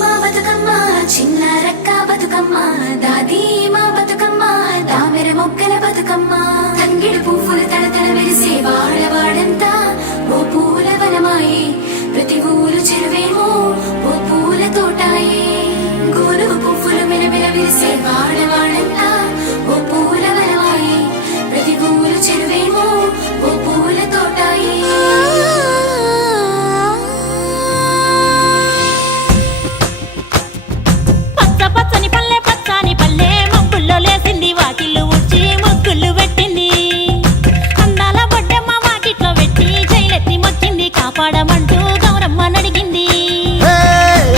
మా బతుకమ్మ చిన్న రక్క బతుకమ్మ దాది మా బతుకమ్మ దామెర మొక్కల బతుకమ్మ తంగిడు పువ్వులు తడతడ వెలిసే వాడవాడంతా ఓ పూల వనమాయే ప్రతి ఊరు చెరువేమో ఓ పూల తోటాయే గోరు పువ్వులు మెలమెల వెలిసే వాడవాడంతా ఓ పూల వనమాయే ప్రతి ఊరు చెరువేమో ఓ పూల తోటాయే పచ్చని పల్లె పచ్చని పల్లె మబ్బుల్లో లేసింది వాకిళ్ళు ఊడ్చి ముగ్గులు పెట్టింది అందాల బొడ్డమ్మ వాకిట్లో పెట్టి జైలెత్తి మొక్కింది కాపాడమంటూ గౌరమ్మ నడిగింది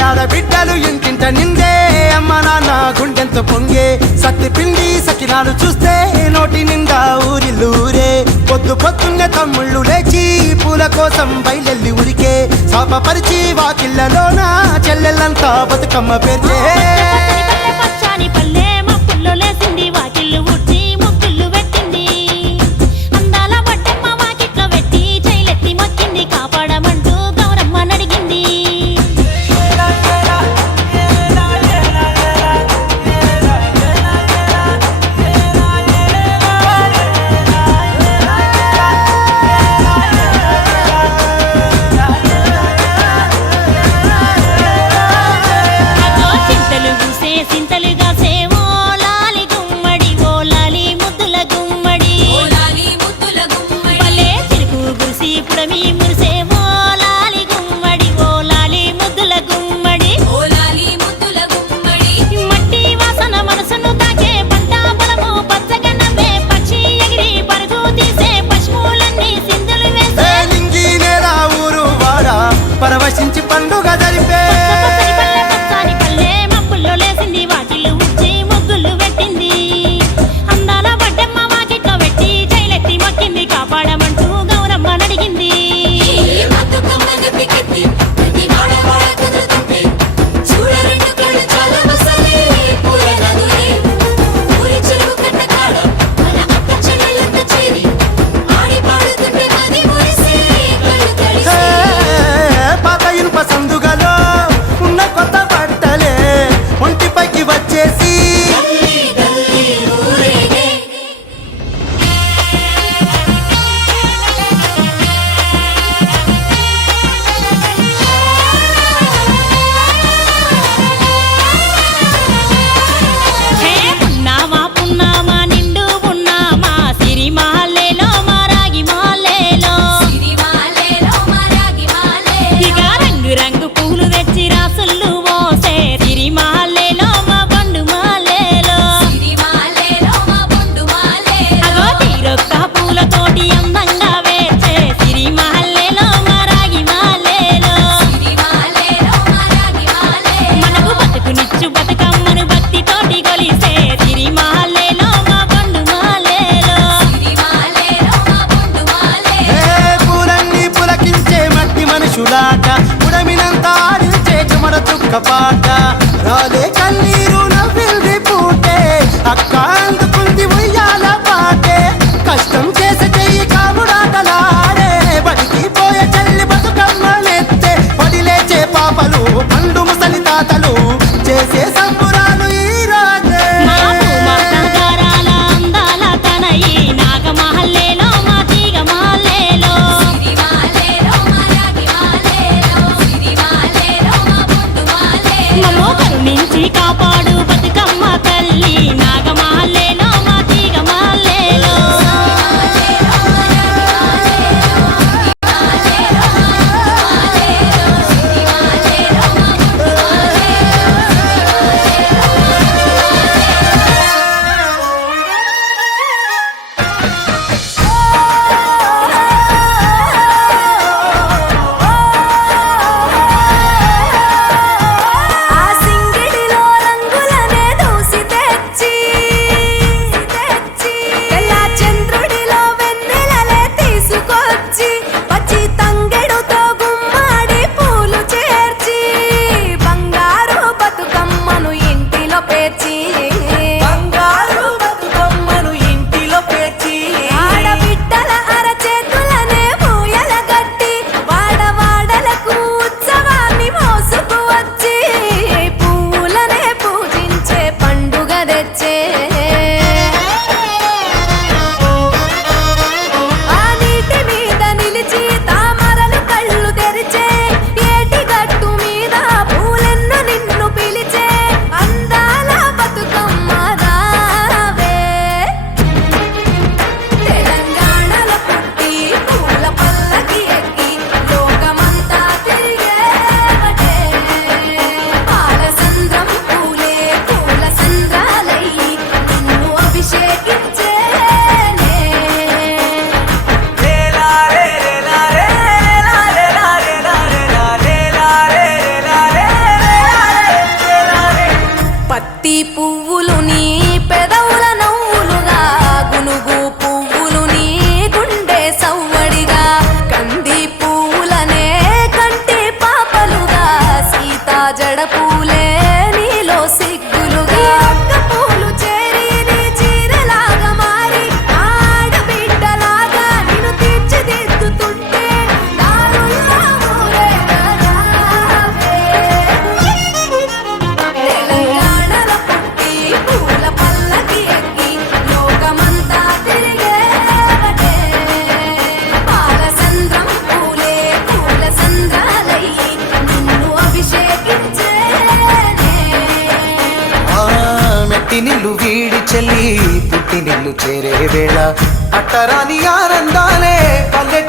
ఆడబిడ్డలు ఇంటింట నిందే అమ్మ నాన్న గుండెంతో పొంగే సత్తి పిండి సకినాలు చూస్తే నోటి నిండా ఊరిల్లూరే పొద్దు పొద్దున్నే తమ్ముళ్ళు లేచి పూల కోసం బయలెల్లి ఉరికే శాపపరిచి వాకిళ్ళలోన చెల్లెళ్ళంతా బతుకమ్మ పేర్చే పచ్చని పల్లె మబ్బుల్లో లేసింది వాకిళ్ళు ఊడ్చి ముగ్గులు పెట్టింది అందాల బొడ్డమ్మ వాకిట్లో పెట్టి జైలెత్తి మొక్కింది కాపాడమంటూ గౌరమ్మ నడిగింది పరవశించి పండుగ జరిపే పచ్చని పల్లె మబ్బుల్లో లేసింది వాకిళ్ళు ఊడ్చి ముగ్గులు పెట్టింది అందాల బొడ్డమ్మ వాకిట్లో పెట్టి జైలెత్తి మొక్కింది కాపాడమంటూ గౌరమ్మ నడిగింది సందుగలో ఉన్న కొత్త బట్టలే ఒంటిపైకి వచ్చేసి పున్నామా పున్నామా నిండు పున్నామా సిరి మాలేలో మారాగి మాలేలో ఇక రంగు రంగు పూలు తెచ్చి రాసుళ్ళు మోసే సిరి మాలేలో మా బండు మాలేలో అగో తీరొక్క పూలతోటి అందంగా వేచే సిరి మాలేలో మారాగి మాలేలో మనకు బతుకునిచ్చు బతుకమ్మను భక్తితోటి కొలిసే సిరి మాలేలో మా బండు మాలేలో పూలన్నీ పులకించే మట్టి మనుషులాట ఉడమినంత ఆడించే చెమర చుక్క పాట రాలే కన్నీరు నవ్విల్ది పూటే అక్క అందుకుంది ఉయ్యాల పాటే కష్టం చేసే చెయ్యి కాముడాటలాడే బడికి పోయే చెల్లి బతుకమ్మనెత్తే పడి లేచే పాపలు పండు ముసలి తాతలు చేసే సంబురాలు ఈ రాజే మా నగరాల అందాల తనయి నాగమహల్లేలో మా తీగ మాలేలో మమ్మో కరుణించి కాపాడు బతుకమ్మ తల్లి నాగమహల్లేలో మా తీగ మాలేలో ఆ సింగిడిలో రంగుల జడ పూలే నీలో సిగ్గులుగా ఒక్క పూలు చేరి నీ చీరలాగా మారి ఆడబిడ్డలాగా నిన్ను తీర్చిదిద్దుతుంటే దారుల్లో ఊరేగావే. తెలంగాణలో పుట్టి పూల పల్లకి ఎక్కి లోకమంతా తిరిగేవటే. పాలసంద్రం పూలే పూల సంద్రాలయ్యి నిన్ను అభిషేకించేనే. ఆ మెట్టి నిల్లు వీడి చెల్లి పుట్టి నిల్లు చేరే వేళ అట్టరాని ఆనందాలే పల్లె